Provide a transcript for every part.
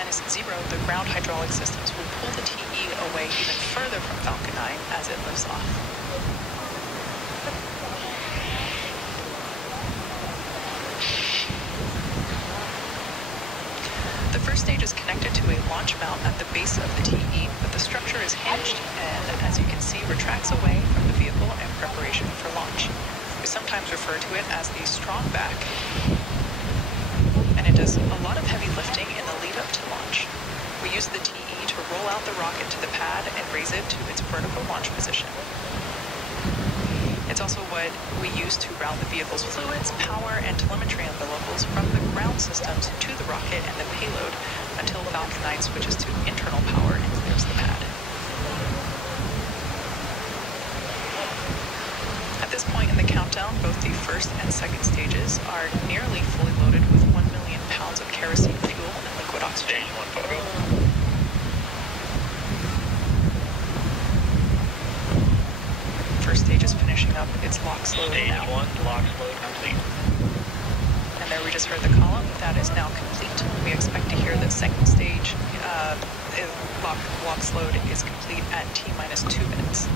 T-0, the ground hydraulic systems will pull the TE away even further from Falcon 9 as it lifts off. The first stage is connected to a launch mount at the base of the TE, but the structure is hinged and, as you can see, retracts away from the vehicle in preparation for launch. We sometimes refer to it as the strong back, and it does a lot of heavy lifting in the lead up to launch. We use the TE to roll out the rocket to the pad and raise it to its vertical launch position. It's also what we use to route the vehicle's fluids, power, and telemetry umbilicals from the ground systems to the rocket and the payload until Falcon 9 switches to internal power and clears the pad. At this point in the countdown, both the first and second stages are nearly fully loaded with 1 million pounds of kerosene fuel and liquid oxygen. Stage 1 photo. First stage is finishing up its LOX load Stage now. 1, LOX load complete. And there we just heard the column. That is now complete. We expect to hear that second stage LOX load is complete at T-minus 2 minutes.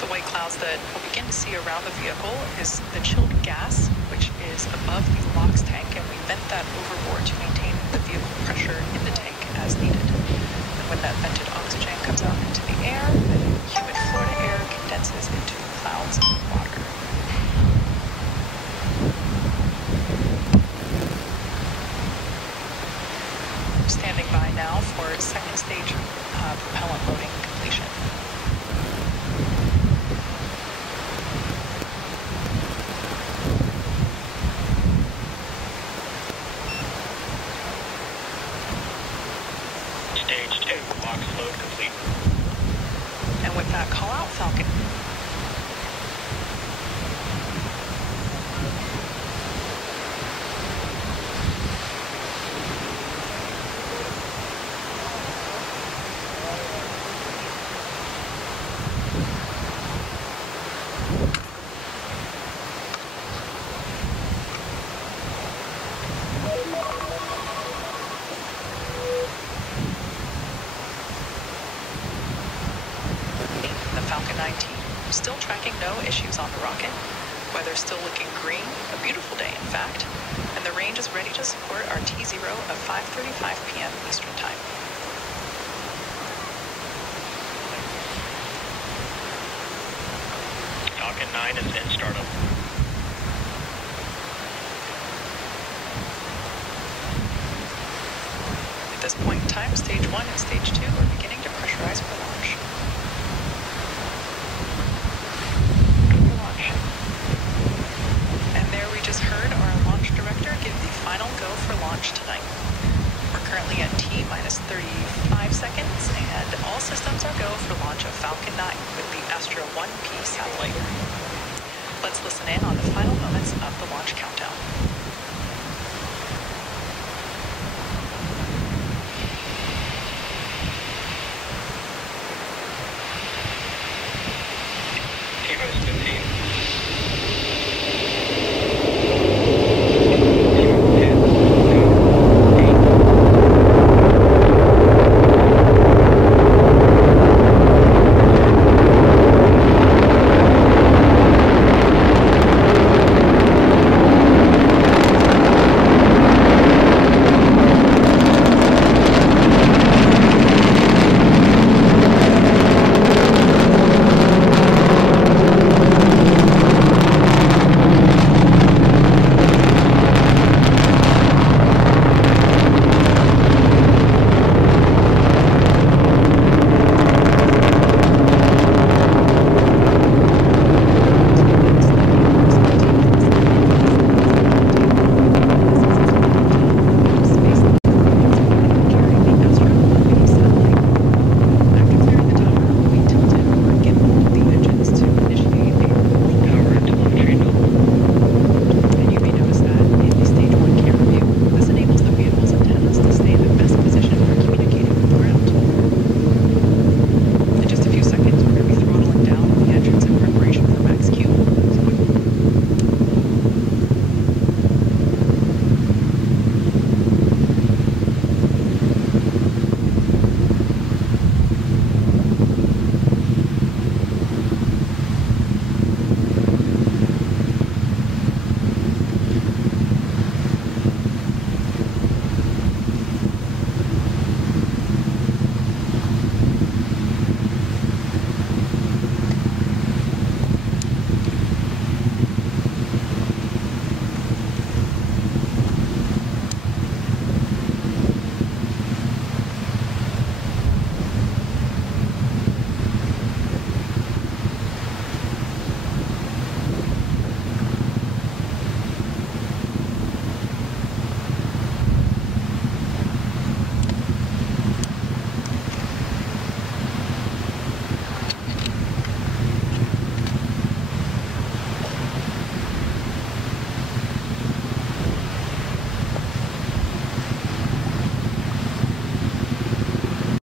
The white clouds that we'll begin to see around the vehicle is the chilled gas, which is above the LOX tank, and we vent that overboard to maintain the vehicle pressure in the tank as needed. And when that vented oxygen comes out into the air, the humid Florida air condenses into clouds of water. Standing by now for second stage propellant loading completion. Stage 2, LOX load complete. And with that, call out Falcon. Falcon 9 team. Still tracking no issues on the rocket. Weather still looking green, a beautiful day in fact, and the range is ready to support our T0 of 5:35 p.m. Eastern Time. Falcon 9 is in startup. At this point in time, stage 1 and stage 2 are beginning to pressurize for launch. And there we just heard our launch director give the final go for launch tonight. We're currently at T-minus 35 seconds, and all systems are go for launch of Falcon 9 with the Astra 1P satellite. Let's listen in on the final moments of the launch countdown.